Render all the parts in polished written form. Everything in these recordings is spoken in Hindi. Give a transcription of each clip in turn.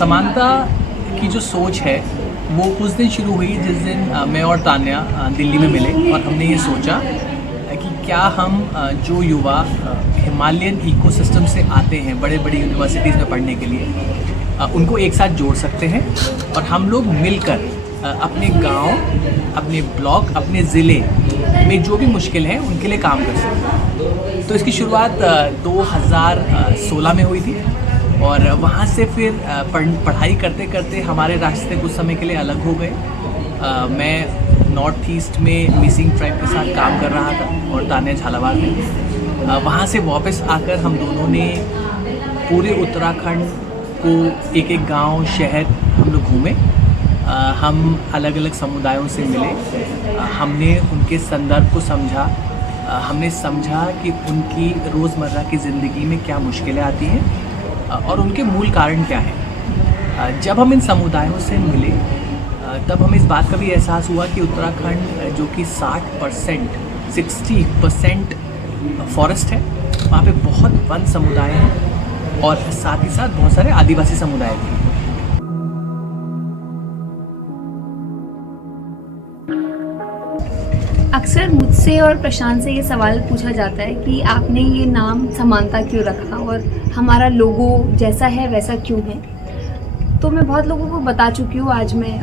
समानता की जो सोच है वो उस दिन शुरू हुई जिस दिन मैं और तान्या दिल्ली में मिले और हमने ये सोचा कि क्या हम जो युवा हिमालयन इकोसिस्टम से आते हैं बड़े बड़े यूनिवर्सिटीज़ में पढ़ने के लिए उनको एक साथ जोड़ सकते हैं और हम लोग मिलकर अपने गांव, अपने ब्लॉक, अपने ज़िले में जो भी मुश्किल हैं उनके लिए काम कर सकते हैं। तो इसकी शुरुआत 2016 में हुई थी और वहाँ से फिर पढ़ाई करते करते हमारे रास्ते कुछ समय के लिए अलग हो गए। मैं नॉर्थ ईस्ट में मिसिंग ट्राइब के साथ काम कर रहा था और तान्या झालावाड़ में। वहाँ से वापस आकर हम दोनों ने पूरे उत्तराखंड को एक एक गांव, शहर हम लोग घूमे। हम अलग अलग समुदायों से मिले। हमने उनके संदर्भ को समझा। हमने समझा कि उनकी रोज़मर्रा की ज़िंदगी में क्या मुश्किलें आती हैं और उनके मूल कारण क्या हैं। जब हम इन समुदायों से मिले तब हमें इस बात का भी एहसास हुआ कि उत्तराखंड जो कि 60% फॉरेस्ट है, वहाँ पे बहुत वन समुदाय हैं और साथ ही साथ बहुत सारे आदिवासी समुदाय भी। अक्सर मुझसे और प्रशांत से ये सवाल पूछा जाता है कि आपने ये नाम समानता क्यों रखा और हमारा लोगो जैसा है वैसा क्यों है। तो मैं बहुत लोगों को बता चुकी हूँ, आज मैं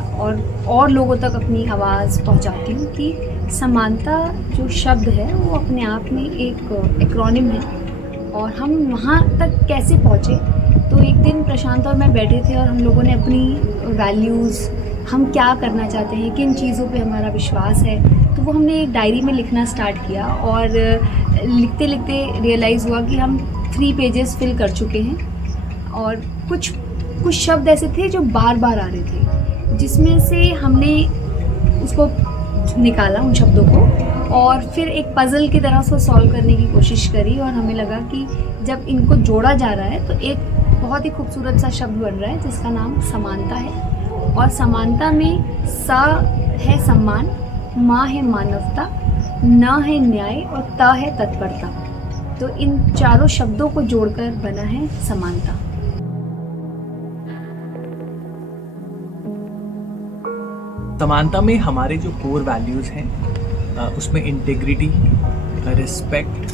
और लोगों तक अपनी आवाज़ पहुँचाती हूँ कि समानता जो शब्द है वो अपने आप में एक एक्रोनिम है और हम वहाँ तक कैसे पहुँचे। तो एक दिन प्रशांत और मैं बैठे थे और हम लोगों ने अपनी वैल्यूज़, हम क्या करना चाहते हैं, किन चीज़ों पे हमारा विश्वास है, तो वो हमने एक डायरी में लिखना स्टार्ट किया और लिखते लिखते रियलाइज़ हुआ कि हम 3 पेजेस फिल कर चुके हैं और कुछ शब्द ऐसे थे जो बार बार आ रहे थे, जिसमें से हमने उसको निकाला उन शब्दों को और फिर एक पज़ल की तरह उसको सॉल्व करने की कोशिश करी और हमें लगा कि जब इनको जोड़ा जा रहा है तो एक बहुत ही खूबसूरत सा शब्द बन रहा है जिसका नाम समानता है। और समानता में सा है सम्मान, माँ है मानवता, न है न्याय और त है तत्परता। तो इन चारों शब्दों को जोड़कर बना है समानता। समानता में हमारे जो कोर वैल्यूज़ हैं उसमें integrity, respect,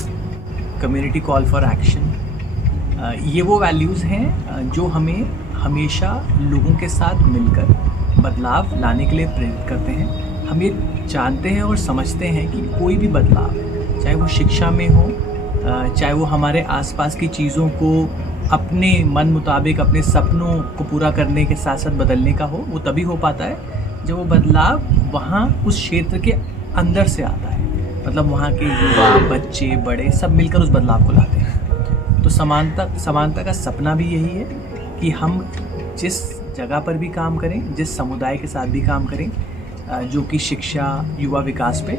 community call for action, ये वो वैल्यूज़ हैं जो हमें हमेशा लोगों के साथ मिलकर बदलाव लाने के लिए प्रेरित करते हैं। हम ये जानते हैं और समझते हैं कि कोई भी बदलाव, चाहे वो शिक्षा में हो, चाहे वो हमारे आसपास की चीज़ों को अपने मन मुताबिक, अपने सपनों को पूरा करने के साथ साथ बदलने का हो, वो तभी हो पाता है जब वो बदलाव वहाँ उस क्षेत्र के अंदर से आता है। मतलब वहाँ के युवा, बच्चे, बड़े सब मिलकर उस बदलाव को लाते हैं। तो समानता का सपना भी यही है कि हम जिस जगह पर भी काम करें, जिस समुदाय के साथ भी काम करें, जो कि शिक्षा, युवा विकास पे,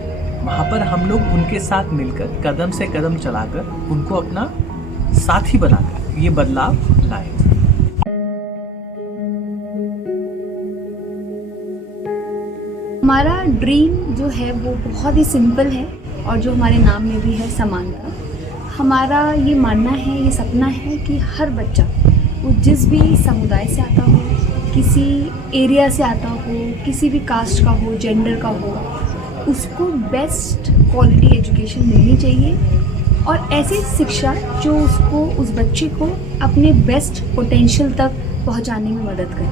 वहाँ पर हम लोग उनके साथ मिलकर कदम से कदम चलाकर उनको अपना साथी बनाकर ये बदलाव लाएं। हमारा ड्रीम जो है वो बहुत ही सिंपल है और जो हमारे नाम में भी है, समानता। हमारा ये मानना है, ये सपना है कि हर बच्चा, वो जिस भी समुदाय से आता हो, किसी एरिया से आता हो, किसी भी कास्ट का हो, जेंडर का हो, उसको बेस्ट क्वालिटी एजुकेशन मिलनी चाहिए और ऐसी शिक्षा जो उसको, उस बच्चे को अपने बेस्ट पोटेंशियल तक पहुंचाने में मदद करे।